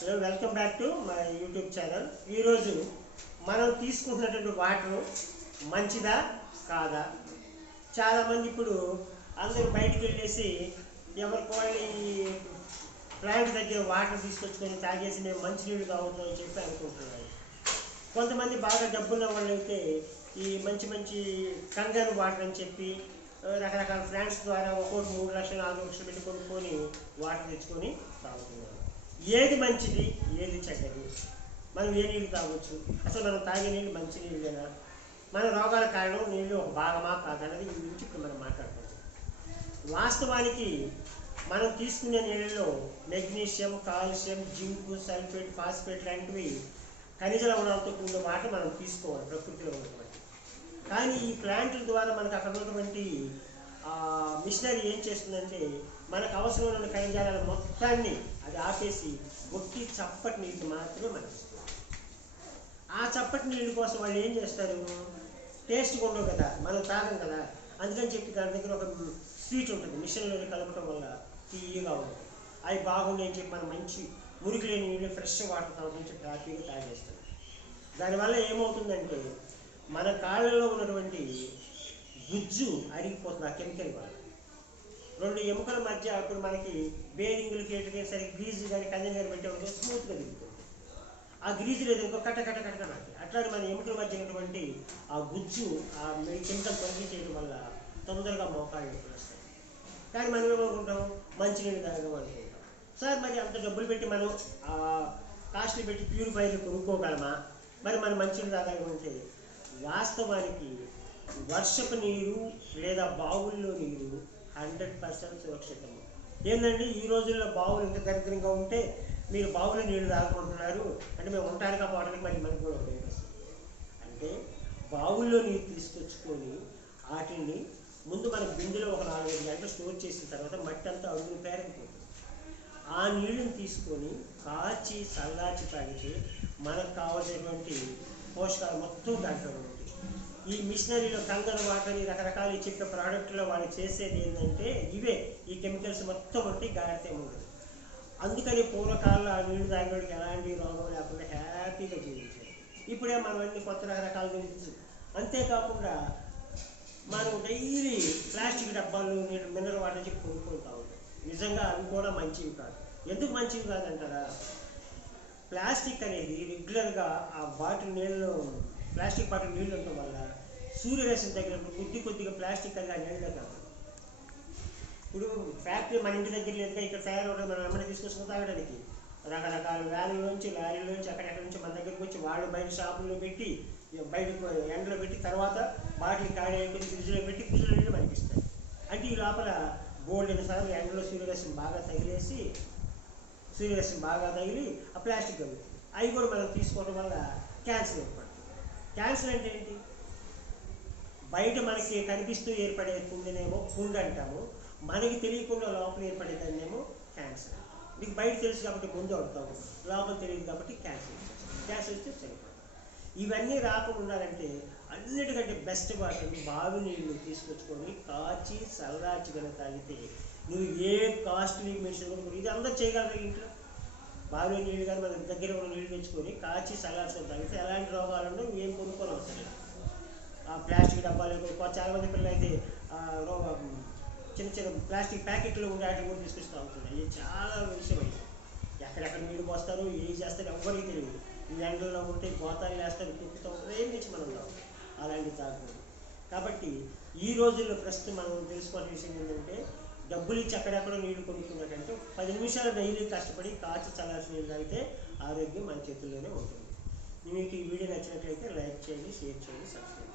Hello welcome back to my YouTube channel ఈరోజు మనం తీసుకుంటున్నటువంటి వాటర్ మంచిదా కాదా? చాలామంది ఇప్పుడు అందరూ బయటికి వెళ్ళేసి ఎవరికి వాళ్ళు ఈ ప్లాంట్ దగ్గర వాటర్ తీసుకొచ్చుకొని తాగేసి మేము మంచినీళ్ళు కావద్దని చెప్పి అనుకుంటున్నాను కొంతమంది బాగా డబ్బున్న వాళ్ళు అయితే ఈ మంచి మంచి కంగారు వాటర్ అని చెప్పి రకరకాల ఫ్రాండ్స్ ద్వారా ఒక్కొక్క మూడు లక్షలు నాలుగు లక్షలు పెట్టి కొనుక్కొని వాటర్ తెచ్చుకొని తాగుతున్నారు. ఏది మంచిది ఏది చెడ్డది? మనం ఏ నీళ్ళు తాగొచ్చు? అసలు మనం తాగే నీళ్ళు మంచి నీళ్ళేనా? మన రోగాల కారణం నీళ్ళు ఒక భాగమా కాదన్నది ఈ గురించి ఇప్పుడు మనం మాట్లాడుకుంటాం వాస్తవానికి మనం తీసుకునే నీళ్ళలో magnesium calcium zinc sulphate phosphate లాంటివి ఖనిజ లవణాలతో కూడిన మాట మనం తీసుకోవాలి ప్రకృతిలో ఉన్నటువంటి. కానీ ఈ ప్లాంట్ల ద్వారా మనకు అక్కడ ఉన్నటువంటి మిషనరీ ఏం చేస్తుందంటే మనకు అవసరమైన ఖనిజాల మొత్తాన్ని అది ఆపేసి ఒట్టి చప్పటి నీళ్ళు మాత్రమే మనకి ఆ చప్పటి నీళ్ళు కోసం వాళ్ళు ఏం చేస్తారు? టేస్ట్ ఉండవు కదా మనం తాగం కదా. అందుకని చెప్పి దాని దగ్గర ఒక స్వీట్ ఉంటుంది మిషన్లో కలపడం వల్ల తీయగా ఉంటుంది. అవి బాగున్నాయి అని చెప్పి మనం మంచి మురికి లేని నీళ్ళు ఫ్రెష్ వాటర్ తాగడం చెప్పి హ్యాపీగా తాగేస్తాం దానివల్ల ఏమవుతుందంటే మన కాళ్ళలో ఉన్నటువంటి గుజ్జు అరిగిపోతుంది ఆ కెమికల్ వల్ల. రెండు ఎముకల మధ్య ఇప్పుడు మనకి బేరింగ్లు కేటుకే సరే గ్రీజు కానీ కంజన్ కానీ పెట్టే స్మూత్గా దిగుతుంది ఆ గ్రీజు లేదు ఇంకో కట్ట కట్ట కట్ట నాకు అట్లానే మన ఎముకల మధ్య ఉన్నటువంటి ఆ గుజ్జు ఆ కెమికల్ తొలగించేయడం వల్ల తొందరగా మోకాళ్ళు వస్తాయి. కానీ మనం ఏమనుకుంటాం? మంచినీళ్ళు తాగడం అనుకుంటాం సార్ మరి అంత డబ్బులు పెట్టి మనం ఆ కాస్ట్లీ పెట్టి ప్యూరిఫైర్లు కొనుక్కోగలమా? మరి మనం మంచినీళ్ళు అంటే వాస్తవానికి వర్షపు నీరు లేదా బావుల్లో నీరు హండ్రెడ్ పర్సెంట్ సురక్షితము. ఏంటండి ఈ రోజుల్లో బావులు ఇంత దరిద్రంగా ఉంటే మీరు బావులో నీళ్ళు తాగమంటున్నారు అంటే మేము ఉండటానికి పోవడానికి మరి మనకు కూడా ఉపయోగం అంటే బావుల్లో నీరు తీసుకొచ్చుకొని వాటిని ముందు మన బిందులో ఒక నాలుగైదు గంటలు స్టోర్ చేసిన తర్వాత మట్టి అంతా అడుగుని పేరకపోతుంది. ఆ నీళ్ళని తీసుకొని కాచి చల్లార్చి తాగితే మనకు కావాల్సినటువంటి పోషకాలు మొత్తం దాంట్లో ఉంటాయి ఈ మిషనరీలో కంగన వాటర్ని రకరకాలు చెప్పే ప్రోడక్ట్లో వాళ్ళు చేసేది ఏంటంటే ఇవే. ఈ కెమికల్స్ మొత్తం ఒకటి గాడితే ఉండదు అందుకని పూర్వకాలంలో ఆ నీళ్ళు తాగేవాడికి ఎలాంటి రోగం లేకుండా హ్యాపీగా జీవించారు ఇప్పుడే మనం అన్ని కొత్త రకరకాలు తింటుంది అంతేకాకుండా మనం డైలీ ప్లాస్టిక్ డబ్బాలు నీళ్ళు మినరల్ వాటర్ చెప్పి కొనుక్కుంటా ఉంటాం. నిజంగా అవి కూడా మంచివి కాదు. ఎందుకు మంచివి కాదంటారా ప్లాస్టిక్ అనేది రెగ్యులర్గా ఆ బాటిల్ నీళ్ళు ప్లాస్టిక్ బాటిల్ నీళ్ళు ఉండటం వల్ల సూర్యరశ్మి తగినప్పుడు కొద్ది కొద్దిగా ప్లాస్టిక్ అనేది ఆ నీళ్ళలో కాదు ఇప్పుడు ఫ్యాక్టరీ మన ఇంటి దగ్గర లేదుగా ఇక్కడ తయారవడం మనం ఏమైనా తీసుకొచ్చుకుని తాగడానికి రకరకాల వ్యాలీల నుంచి లారీల నుంచి అక్కడెక్కడ నుంచి మన దగ్గరికి వచ్చి వాళ్ళు బయట షాపుల్లో పెట్టి బయటకు ఎండలో పెట్టి తర్వాత బాటిల్ ఖాళీ అయిపోయి ఫ్రిడ్జ్లో పెట్టి ఫ్రిడ్జ్లో నీళ్ళు మనకి అంటే ఈ లోపల గోల్డెన్ సార్లు ఎండలో సూర్యరశ్మి బాగా తగిలేసి సూర్యరశ్మి బాగా తగిలి ఆ ప్లాస్టిక్ అవి అవి కూడా మనం తీసుకోవడం వల్ల క్యాన్సర్ ఏర్పడుతుంది. క్యాన్సర్ అంటే ఏంటి? బయట మనకి కనిపిస్తూ ఏర్పడే పుండునేమో పుండు అంటాము. మనకి తెలియకుండా లోపల ఏర్పడేదాన్నేమో క్యాన్సర్ నీకు బయట తెలుసు కాబట్టి ముందు అవుతాము లోపల తెలియదు కాబట్టి క్యాన్సర్ క్యాన్సర్ వస్తే చనిపోతాం. ఇవన్నీ రాకుండా ఉండాలంటే అన్నిటికంటే బెస్ట్ వాటర్ బావి నీళ్ళు తీసుకొచ్చుకొని కాచి చల్లార్చి కనుక తాగితే నువ్వు ఏ కాస్ట్లీ మెషిన్ కూడా ఇది అందరూ చేయగలరు ఇంట్లో? బావిలో నీళ్ళు కానీ మన దగ్గర ఉన్న నీళ్ళు తెచ్చుకొని కాచి చల్లార్చుకొని తాగితే ఎలాంటి రోగాలు ఉండవు. ప్లాస్టిక్ డబ్బాలు కొ- చాలా మంది పిల్లలు అయితే చిన్న చిన్న ప్లాస్టిక్ ప్యాకెట్లు వాటిని కూడా తీసుకొస్తూ తాగుతున్నాయి ఇది చాలా విషయం అయితే ఎక్కడెక్కడ నీళ్ళు పోస్తారు ఏం చేస్తారు ఎవ్వరికి తెలియదు. ఈ ఎండల్లో ఉంటే గోతాలు వేస్తారు కుక్కుతూ ఉంటారు ఏం నుంచి మనం తాగు. అలాంటి తాగకూడదు. కాబట్టి ఈ రోజుల్లో ప్రస్తుతం మనం తెలుసుకోవాల్సిన విషయం ఏంటంటే డబ్బులు ఇచ్చి అక్కడెక్కడో నీళ్ళు కొనుక్కున్నట్టంటే పది నిమిషాలు డైలీ కష్టపడి కాచి చల్లాల్సిన నీళ్ళు తాగితే ఆరోగ్యం మన చేతుల్లోనే ఉంటుంది. మీకు ఈ వీడియో నచ్చినట్లయితే లైక్ చేయండి షేర్ చేయండి సబ్స్క్రైబ్ చేయండి